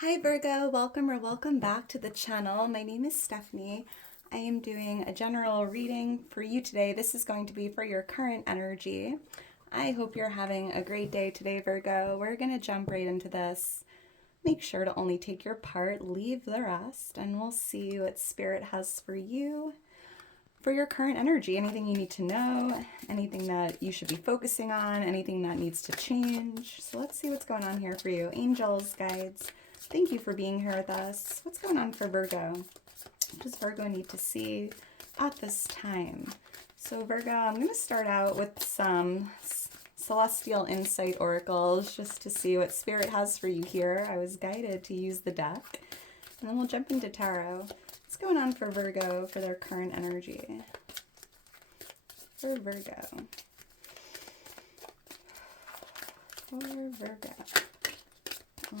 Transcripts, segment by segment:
Hi Virgo, welcome back to the channel. My name is Stephanie. I am doing a general reading for you today. This is going to be for your current energy. I hope you're having a great day today, Virgo. We're going to jump right into this. Make sure to only take your part, leave the rest, and we'll see what Spirit has for you. For your current energy, anything you need to know, anything that you should be focusing on, anything that needs to change. So let's see what's going on here for you. Angels, guides, thank you for being here with us. What's going on for Virgo? What does Virgo need to see at this time? So Virgo, I'm going to start out with some celestial insight oracles just to see what Spirit has for you here. I was guided to use the deck. And then we'll jump into tarot. What's going on for Virgo for their current energy? For Virgo.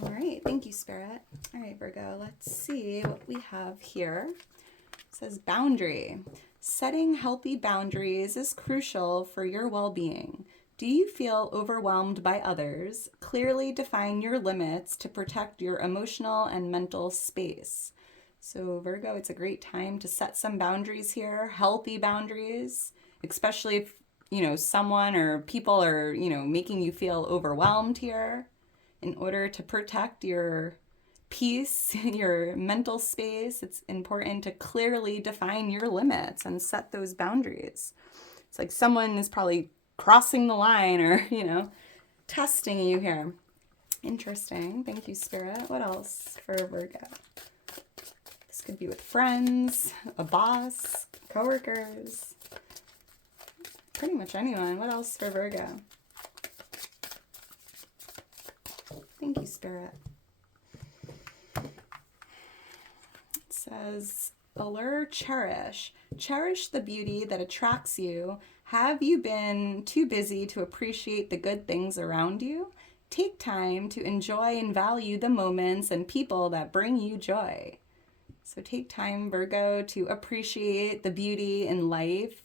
All right, thank you, Spirit. All right, Virgo, let's see what we have here. It says boundary. Setting healthy boundaries is crucial for your well-being. Do you feel overwhelmed by others? Clearly define your limits to protect your emotional and mental space. So Virgo, it's a great time to set some boundaries here, healthy boundaries, especially if, someone or people are, making you feel overwhelmed here. In order to protect your peace, your mental space, it's important to clearly define your limits and set those boundaries. It's like someone is probably crossing the line or, testing you here. Interesting. Thank you, Spirit. What else for Virgo? This could be with friends, a boss, coworkers, pretty much anyone. What else for Virgo? Thank you, Spirit. It says, allure, cherish. Cherish the beauty that attracts you. Have you been too busy to appreciate the good things around you? Take time to enjoy and value the moments and people that bring you joy. So take time, Virgo, to appreciate the beauty in life,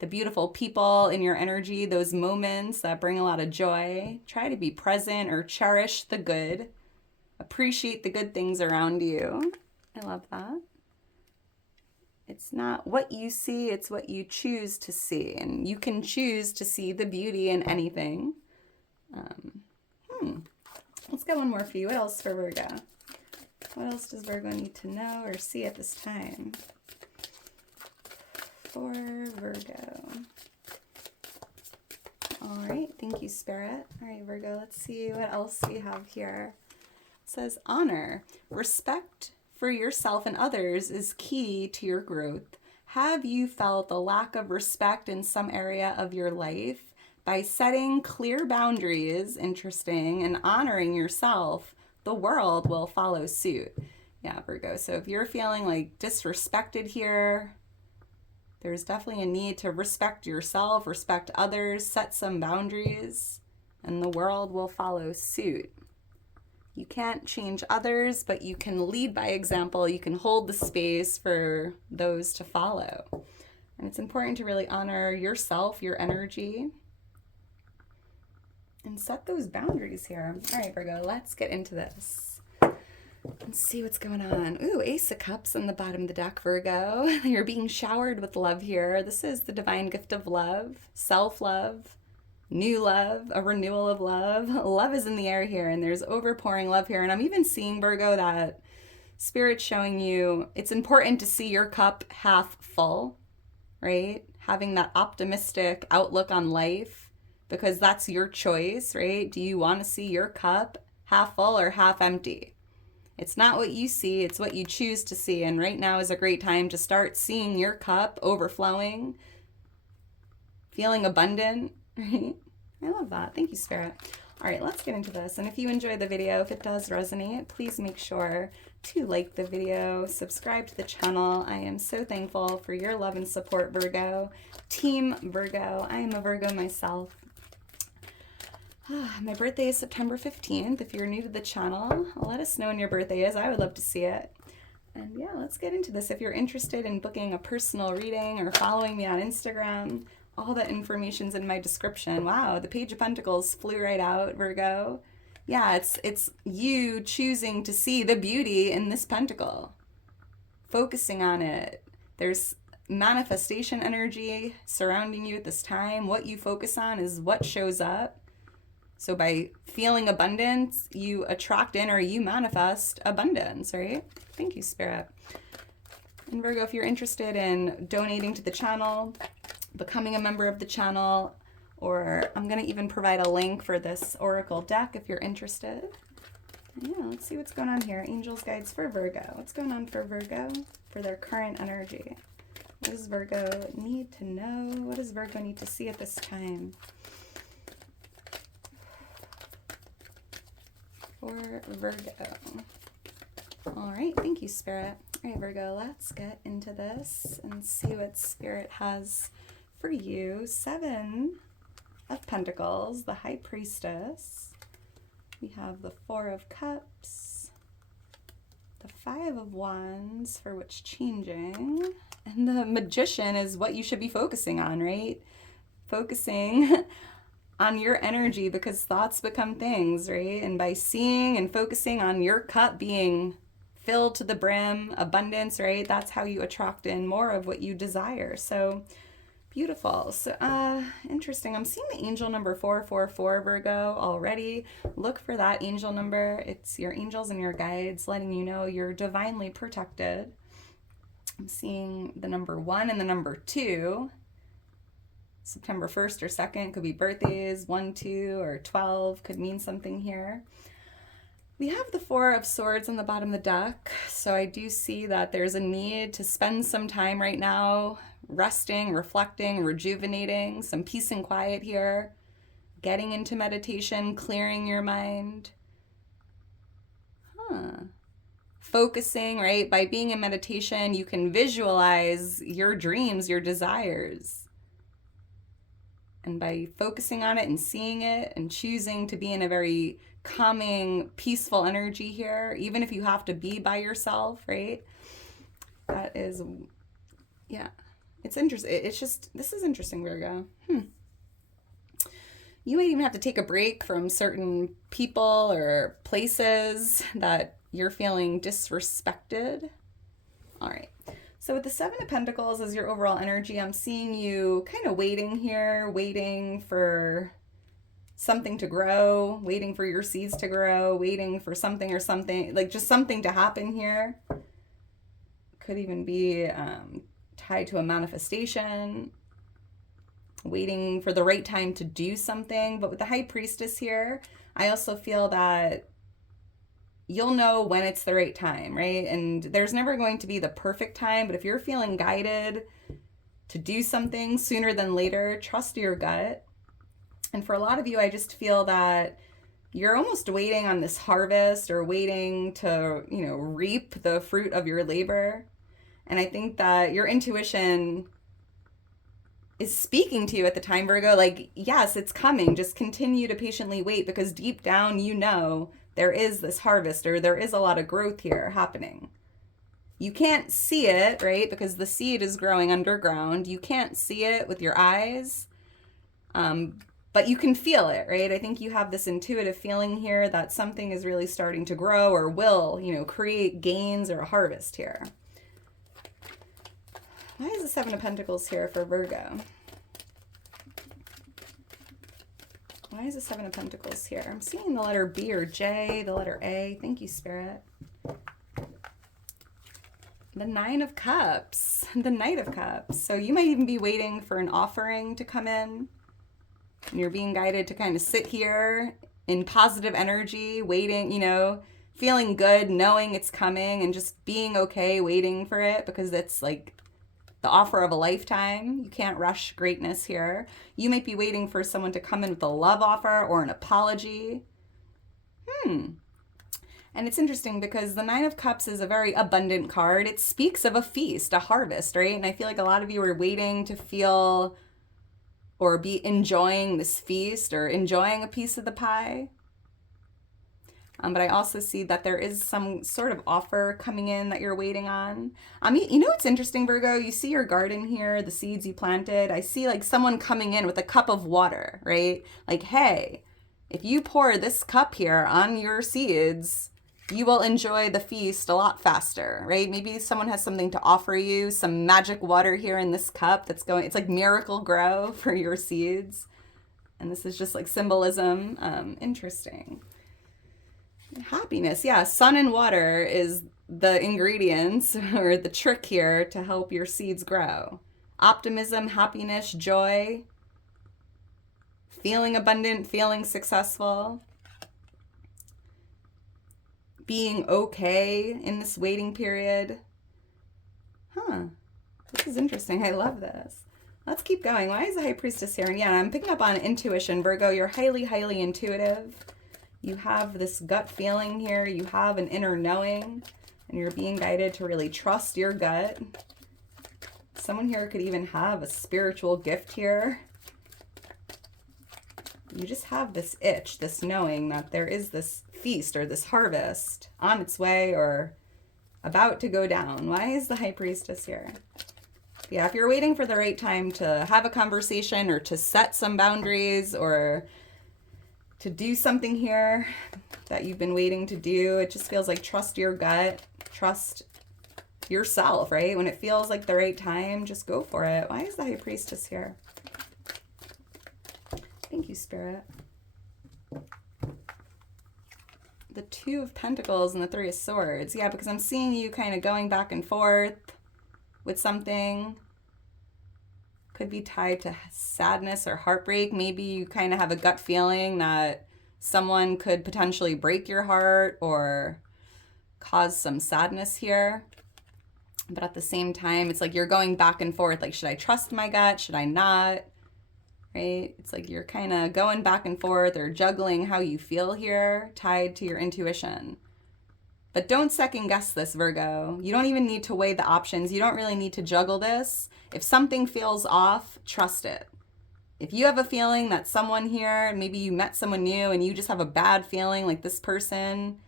the beautiful people in your energy, those moments that bring a lot of joy. Try to be present or cherish the good. Appreciate the good things around you. I love that. It's not what you see, it's what you choose to see. And you can choose to see the beauty in anything. Let's get one more for you. What else for Virgo? What else does Virgo need to know or see at this time? For Virgo. All right, thank you, Spirit. All right, Virgo, let's see what else we have here. It says honor. Respect for yourself and others is key to your growth. Have you felt the lack of respect in some area of your life? By setting clear boundaries, interesting, and honoring yourself, the world will follow suit. Yeah, Virgo. So if you're feeling like disrespected here, there's definitely a need to respect yourself, respect others, set some boundaries, and the world will follow suit. You can't change others, but you can lead by example. You can hold the space for those to follow. And it's important to really honor yourself, your energy, and set those boundaries here. All right, Virgo, let's get into this. Let's see what's going on. Ooh, Ace of Cups on the bottom of the deck, Virgo. You're being showered with love here. This is the divine gift of love, self-love, new love, a renewal of love. Love is in the air here, and there's overpouring love here. And I'm even seeing, Virgo, that Spirit's showing you it's important to see your cup half full, right? Having that optimistic outlook on life, because that's your choice, right? Do you want to see your cup half full or half empty? It's not what you see, it's what you choose to see. And right now is a great time to start seeing your cup overflowing, feeling abundant, right? I love that. Thank you, Spirit. All right, let's get into this. And if you enjoyed the video, if it does resonate, please make sure to like the video, subscribe to the channel. I am so thankful for your love and support, Virgo. Team Virgo. I am a Virgo myself. My birthday is September 15th. If you're new to the channel, let us know when your birthday is. I would love to see it. And yeah, let's get into this. If you're interested in booking a personal reading or following me on Instagram, all that information's in my description. Wow, the Page of Pentacles flew right out, Virgo. Yeah, it's you choosing to see the beauty in this pentacle, focusing on it. There's manifestation energy surrounding you at this time. What you focus on is what shows up. So by feeling abundance, you attract in or you manifest abundance, right? Thank you, Spirit. And Virgo, if you're interested in donating to the channel, becoming a member of the channel, or I'm going to even provide a link for this oracle deck if you're interested. Yeah, let's see what's going on here. Angels, guides for Virgo. What's going on for Virgo for their current energy? What does Virgo need to know? What does Virgo need to see at this time? For Virgo. All right, thank you, Spirit. All right, Virgo, let's get into this and see what Spirit has for you. 7 of Pentacles, the High Priestess. We have the 4 of Cups, the 5 of Wands, for which changing, and the Magician is what you should be focusing on, right? Focusing on your energy, because thoughts become things, right? And by seeing and focusing on your cup being filled to the brim, abundance, right? That's how you attract in more of what you desire. So beautiful. So interesting. I'm seeing the angel number 444, Virgo, already. Look for that angel number. It's your angels and your guides letting you know you're divinely protected. I'm seeing the number 1 and the number 2. September 1st or 2nd could be birthdays. 1, 2, or 12 could mean something here. We have the 4 of Swords on the bottom of the deck, so I do see that there's a need to spend some time right now resting, reflecting, rejuvenating, some peace and quiet here, getting into meditation, clearing your mind. Focusing, right? By being in meditation, you can visualize your dreams, your desires. And by focusing on it and seeing it and choosing to be in a very calming, peaceful energy here, even if you have to be by yourself, right? That is, yeah, it's interesting. It's just, this is interesting, Virgo. You might even have to take a break from certain people or places that you're feeling disrespected. All right. So with the 7 of Pentacles as your overall energy, I'm seeing you kind of waiting here, waiting for something to grow, waiting for your seeds to grow, waiting for something or something, like just something to happen here. Could even be tied to a manifestation, waiting for the right time to do something. But with the High Priestess here, I also feel that you'll know when it's the right time, right? And there's never going to be the perfect time, but if you're feeling guided to do something sooner than later, trust your gut. And for a lot of you, I just feel that you're almost waiting on this harvest or waiting to, reap the fruit of your labor. And I think that your intuition is speaking to you at the time, Virgo, like, yes, it's coming. Just continue to patiently wait, because deep down, there is this harvest, or there is a lot of growth here happening. You can't see it, right? Because the seed is growing underground. You can't see it with your eyes, but you can feel it, right? I think you have this intuitive feeling here that something is really starting to grow or will, create gains or a harvest here. Why is the 7 of Pentacles here for Virgo? Why is the 7 of Pentacles here? I'm seeing the letter B or J, the letter A. Thank you, Spirit. The 9 of Cups, the Knight of Cups. So you might even be waiting for an offering to come in. And you're being guided to kind of sit here in positive energy, waiting, feeling good, knowing it's coming, and just being okay waiting for it, because it's like the offer of a lifetime. You can't rush greatness here. You might be waiting for someone to come in with a love offer or an apology. And it's interesting because the 9 of Cups is a very abundant card. It speaks of a feast, a harvest, right? And I feel like a lot of you are waiting to feel or be enjoying this feast or enjoying a piece of the pie. But I also see that there is some sort of offer coming in that you're waiting on. What's interesting, Virgo? You see your garden here, the seeds you planted. I see like someone coming in with a cup of water, right? Like, hey, if you pour this cup here on your seeds, you will enjoy the feast a lot faster, right? Maybe someone has something to offer you, some magic water here in this cup that's going, it's like miracle grow for your seeds. And this is just like symbolism. Interesting. Happiness. Yeah, sun and water is the ingredients or the trick here to help your seeds grow. Optimism, happiness, joy, feeling abundant, feeling successful, being okay in this waiting period. This is interesting. I love this. Let's keep going. Why is the High Priestess here? And yeah, I'm picking up on intuition. Virgo, you're highly, highly intuitive. You have this gut feeling here. You have an inner knowing, and you're being guided to really trust your gut. Someone here could even have a spiritual gift here. You just have this itch, this knowing that there is this feast or this harvest on its way or about to go down. Why is the High Priestess here? Yeah, if you're waiting for the right time to have a conversation or to set some boundaries or to do something here that you've been waiting to do, it just feels like trust your gut, trust yourself, right? When it feels like the right time, just go for it. Why is the High Priestess here? Thank you, Spirit. The Two of Pentacles and the Three of Swords. Yeah, because I'm seeing you kind of going back and forth with something. Could be tied to sadness or heartbreak. Maybe you kind of have a gut feeling that someone could potentially break your heart or cause some sadness here. But at the same time, it's like you're going back and forth. Like, should I trust my gut? Should I not? Right? It's like you're kind of going back and forth or juggling how you feel here, tied to your intuition. But don't second guess this, Virgo. You don't even need to weigh the options. You don't really need to juggle this. If something feels off, trust it. If you have a feeling that someone here, maybe you met someone new and you just have a bad feeling like this person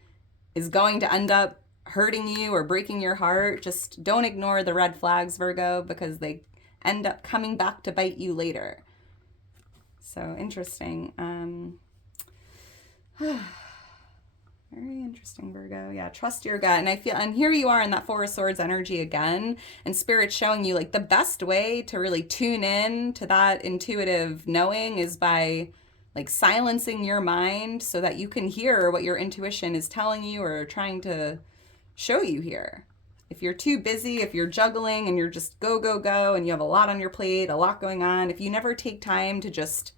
is going to end up hurting you or breaking your heart, just don't ignore the red flags, Virgo, because they end up coming back to bite you later. So interesting. Very interesting, Virgo. Yeah, trust your gut. And I feel, and here you are in that Four of Swords energy again, and Spirit's showing you like the best way to really tune in to that intuitive knowing is by like silencing your mind so that you can hear what your intuition is telling you or trying to show you here. If you're too busy, if you're juggling and you're just go, go, go, and you have a lot on your plate, a lot going on, if you never take time to just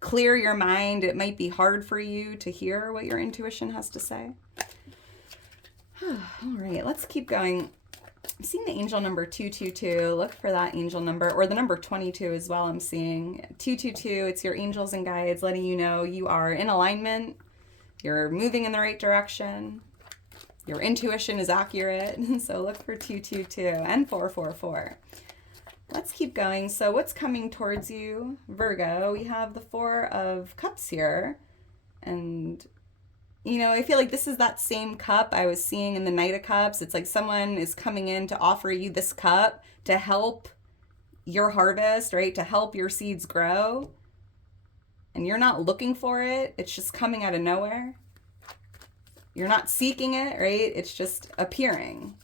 clear your mind, it might be hard for you to hear what your intuition has to say. All right, let's keep going. I'm seeing the angel number 222. Look for that angel number, or the number 22 as well. I'm seeing 222. It's your angels and guides letting you know you are in alignment. You're moving in the right direction. Your intuition is accurate. So look for 222 and 444. Let's keep going. So what's coming towards you, Virgo? We have the Four of Cups here. And, you know, I feel like this is that same cup I was seeing in the Knight of Cups. It's like someone is coming in to offer you this cup to help your harvest, right? To help your seeds grow. And you're not looking for it. It's just coming out of nowhere. You're not seeking it, right? It's just appearing.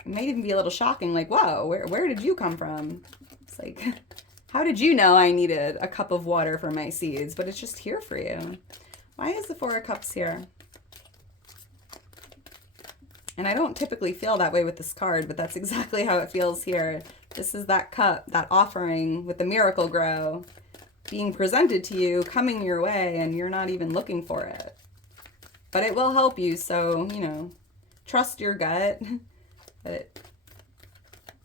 It might even be a little shocking, like, whoa, where did you come from? It's like, how did you know I needed a cup of water for my seeds? But it's just here for you. Why is the Four of Cups here? And I don't typically feel that way with this card, but that's exactly how it feels here. This is that cup, that offering with the miracle grow being presented to you, coming your way, and you're not even looking for it. But it will help you, so, you know, trust your gut. But,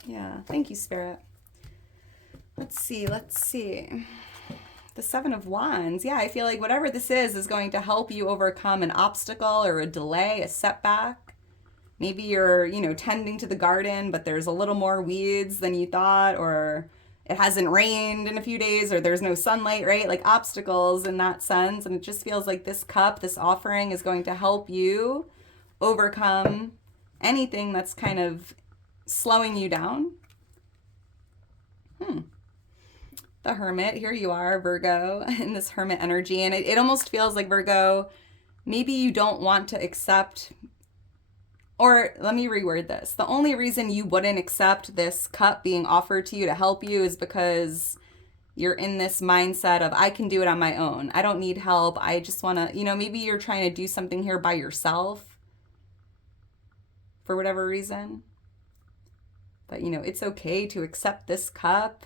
yeah, thank you, Spirit. Let's see. The Seven of Wands. Yeah, I feel like whatever this is going to help you overcome an obstacle or a delay, a setback. Maybe you're, you know, tending to the garden, but there's a little more weeds than you thought, or it hasn't rained in a few days, or there's no sunlight, right? Like obstacles in that sense. And it just feels like this cup, this offering is going to help you overcome anything that's kind of slowing you down. the Hermit. Here you are, Virgo, in this Hermit energy. And it almost feels like, Virgo, maybe you don't want to accept, or let me reword this. The only reason you wouldn't accept this cup being offered to you to help you is because you're in this mindset of, I can do it on my own. I don't need help. I just want to, maybe you're trying to do something here by yourself for whatever reason. But, it's okay to accept this cup,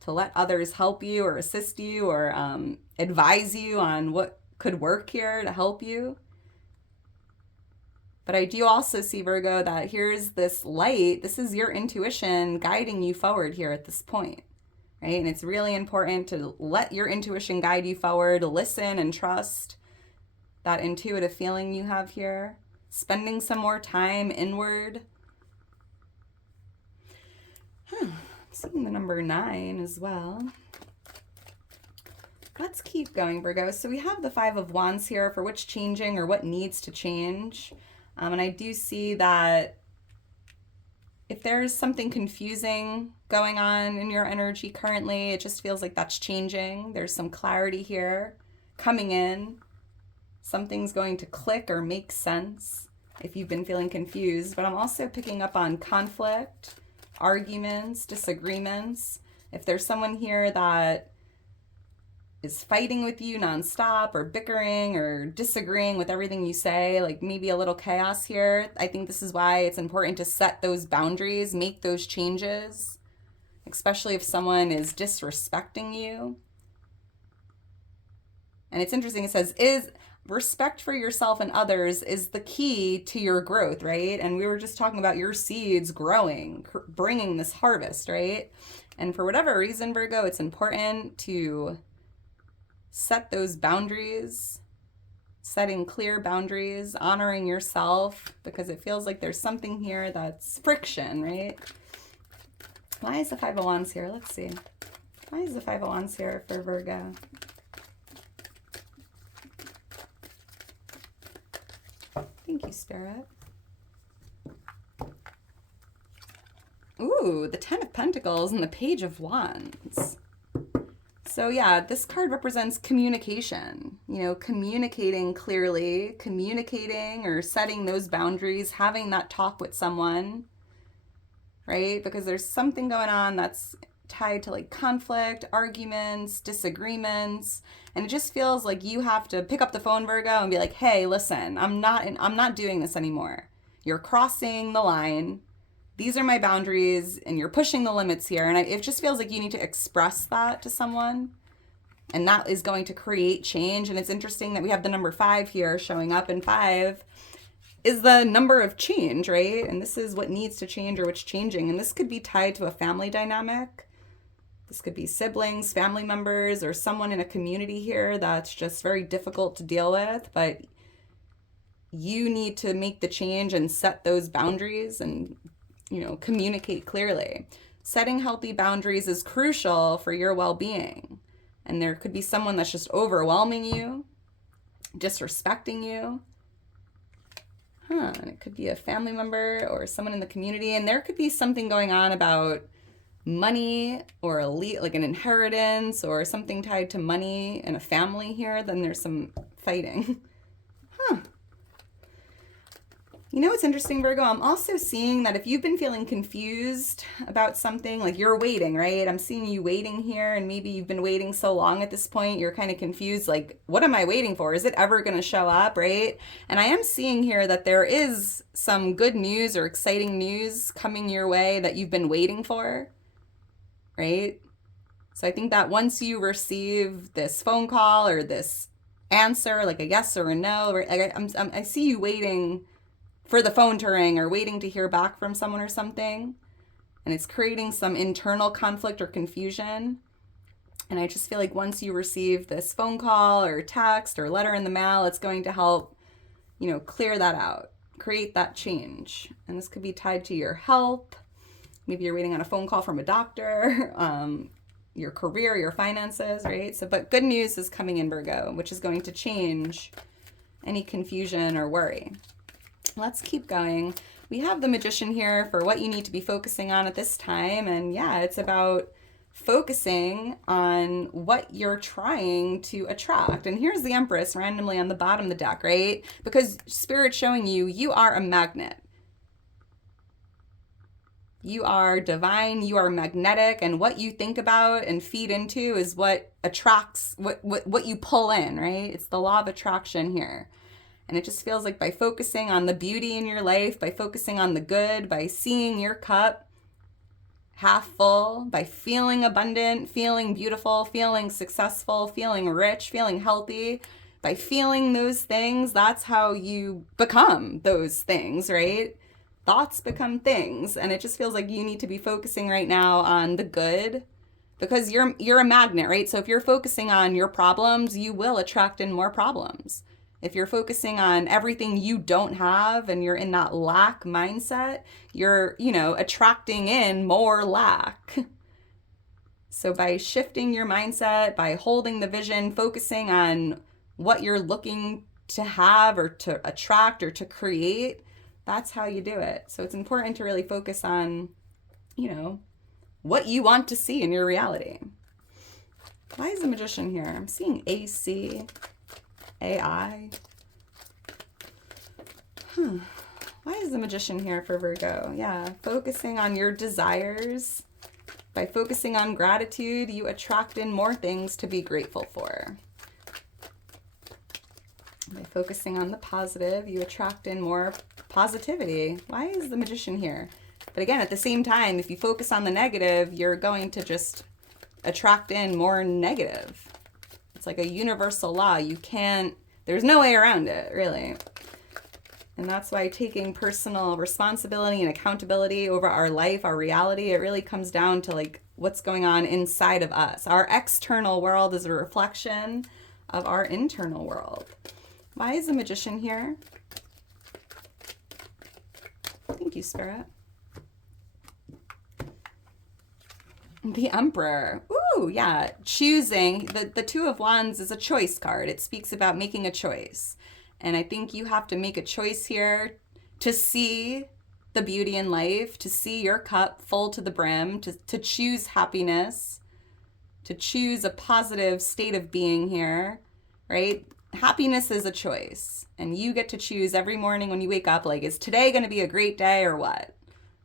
to let others help you or assist you or advise you on what could work here to help you. But I do also see, Virgo, that here's this light. This is your intuition guiding you forward here at this point, right? And it's really important to let your intuition guide you forward, listen and trust that intuitive feeling you have here. Spending some more time inward. I'm seeing the number 9 as well. Let's keep going, Virgo. So we have the 5 of Wands here for what's changing or what needs to change. And I do see that if there's something confusing going on in your energy currently, it just feels like that's changing. There's some clarity here coming in. Something's going to click or make sense if you've been feeling confused. But I'm also picking up on conflict, arguments, disagreements. If there's someone here that is fighting with you nonstop or bickering or disagreeing with everything you say, like maybe a little chaos here, I think this is why it's important to set those boundaries, make those changes, especially if someone is disrespecting you. And it's interesting, it says, is respect for yourself and others is the key to your growth, right? And we were just talking about your seeds growing, bringing this harvest, right? And for whatever reason, Virgo, it's important to set those boundaries, setting clear boundaries, honoring yourself, because it feels like there's something here that's friction, right? Why is the 5 of Wands here? Let's see. Why is the 5 of Wands here for Virgo? Thank you, Spirit. Ooh, the 10 of Pentacles and the Page of Wands. So yeah, this card represents communication, communicating clearly, communicating or setting those boundaries, having that talk with someone, right? Because there's something going on that's tied to like conflict, arguments, disagreements, and it just feels like you have to pick up the phone, Virgo, and be like, hey, listen, I'm not doing this anymore. You're crossing the line. These are my boundaries and you're pushing the limits here. And it just feels like you need to express that to someone. And that is going to create change. And it's interesting that we have the number 5 here showing up, and 5 is the number of change, right? And this is what needs to change or what's changing. And this could be tied to a family dynamic. This could be siblings, family members, or someone in a community here that's just very difficult to deal with. But you need to make the change and set those boundaries and communicate clearly. Setting healthy boundaries is crucial for your well-being. And there could be someone that's just overwhelming you, disrespecting you. And it could be a family member or someone in the community. And there could be something going on about money or like an inheritance or something tied to money in a family here. Then there's some fighting. You know what's interesting, Virgo? I'm also seeing that if you've been feeling confused about something, like you're waiting, right? I'm seeing you waiting here, and maybe you've been waiting so long at this point, you're kind of confused, like, what am I waiting for? Is it ever going to show up, right? And I am seeing here that there is some good news or exciting news coming your way that you've been waiting for, right? So I think that once you receive this phone call or this answer, like a yes or a no, or I see you waiting for the phone to ring or waiting to hear back from someone or something. And it's creating some internal conflict or confusion. And I just feel like once you receive this phone call or text or letter in the mail, it's going to help, clear that out, create that change. And this could be tied to your health. Maybe you're waiting on a phone call from a doctor, your career, your finances, right? But good news is coming in, Virgo, which is going to change any confusion or worry. Let's keep going. We have the Magician here for what you need to be focusing on at this time. And yeah, it's about focusing on what you're trying to attract. And here's the Empress randomly on the bottom of the deck, right? Because Spirit's showing you, you are a magnet. You are divine, you are magnetic, and what you think about and feed into is what attracts, what you pull in, right? It's the law of attraction here. And it just feels like by focusing on the beauty in your life, by focusing on the good, by seeing your cup half full, by feeling abundant, feeling beautiful, feeling successful, feeling rich, feeling healthy, by feeling those things, that's how you become those things, right? Thoughts become things, and it just feels like you need to be focusing right now on the good, because you're a magnet, right? So if you're focusing on your problems, you will attract in more problems. If you're focusing on everything you don't have and you're in that lack mindset, you're, attracting in more lack. So by shifting your mindset, by holding the vision, focusing on what you're looking to have or to attract or to create, that's how you do it. So it's important to really focus on, what you want to see in your reality. Why is the Magician here? I'm seeing AC, AI. Why is the Magician here for Virgo? Yeah, focusing on your desires. By focusing on gratitude, you attract in more things to be grateful for. By focusing on the positive, you attract in more positivity. Why is the Magician here? But again, at the same time, if you focus on the negative, you're going to just attract in more negative. It's like a universal law. There's no way around it, really. And that's why taking personal responsibility and accountability over our life, our reality, it really comes down to like what's going on inside of us. Our external world is a reflection of our internal world. Why is the Magician here? Thank you, Spirit. The Emperor. Ooh, yeah. Choosing. The Two of Wands is a choice card. It speaks about making a choice. And I think you have to make a choice here to see the beauty in life, to see your cup full to the brim, to choose happiness, to choose a positive state of being here, right? Happiness is a choice. And you get to choose every morning when you wake up, like, is today going to be a great day or what?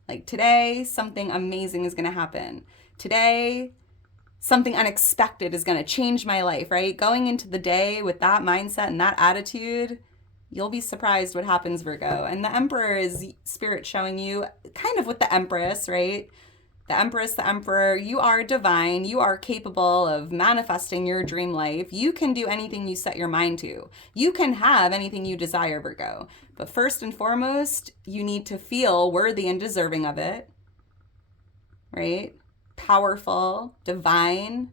Like, today, something amazing is going to happen. Today, something unexpected is going to change my life, right? Going into the day with that mindset and that attitude, you'll be surprised what happens, Virgo. And the Emperor is Spirit showing you kind of with the Empress, right? The Empress, the Emperor, you are divine. You are capable of manifesting your dream life. You can do anything you set your mind to. You can have anything you desire, Virgo. But first and foremost, you need to feel worthy and deserving of it, right? Powerful, divine,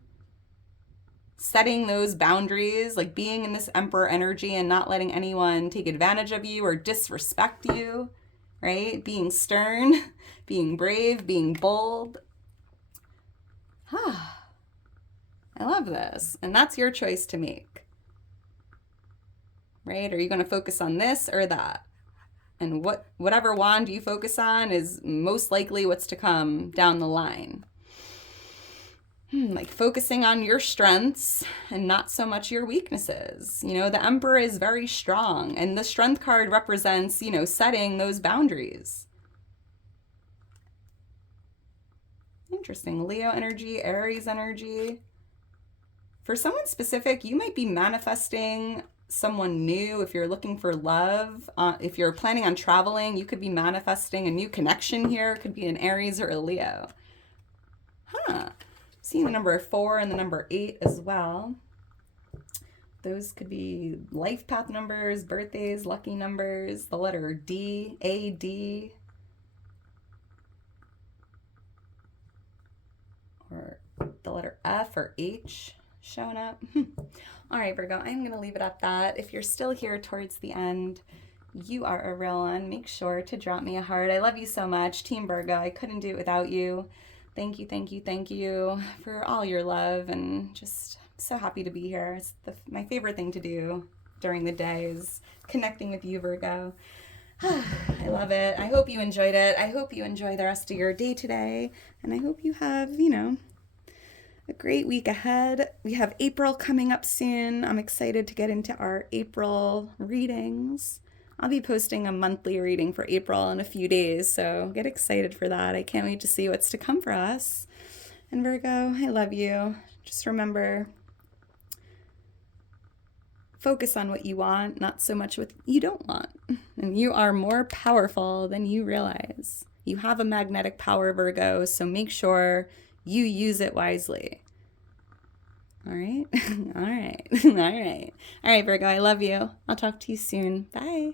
setting those boundaries, like being in this Emperor energy and not letting anyone take advantage of you or disrespect you, right? Being stern, being brave, being bold. I love this. And that's your choice to make, right? Are you going to focus on this or that? And whatever wand you focus on is most likely what's to come down the line. Like focusing on your strengths and not so much your weaknesses. The Emperor is very strong, and the Strength card represents, setting those boundaries. Interesting. Leo energy, Aries energy. For someone specific, you might be manifesting someone new. If you're looking for love, if you're planning on traveling, you could be manifesting a new connection here. It could be an Aries or a Leo. Seeing the number 4 and the number 8 as well. Those could be life path numbers, birthdays, lucky numbers, the letter D, A-D, or the letter F or H showing up. All right, Virgo, I'm going to leave it at that. If you're still here towards the end, you are a real one. Make sure to drop me a heart. I love you so much. Team Virgo, I couldn't do it without you. Thank you, thank you, thank you for all your love, and just so happy to be here. It's my favorite thing to do during the day is connecting with you, Virgo. I love it. I hope you enjoyed it. I hope you enjoy the rest of your day today, and I hope you have, a great week ahead. We have April coming up soon. I'm excited to get into our April readings. I'll be posting a monthly reading for April in a few days, so get excited for that. I can't wait to see what's to come for us. And Virgo, I love you. Just remember, focus on what you want, not so much what you don't want. And you are more powerful than you realize. You have a magnetic power, Virgo, so make sure you use it wisely. All right? All right. All right. All right, Virgo, I love you. I'll talk to you soon. Bye.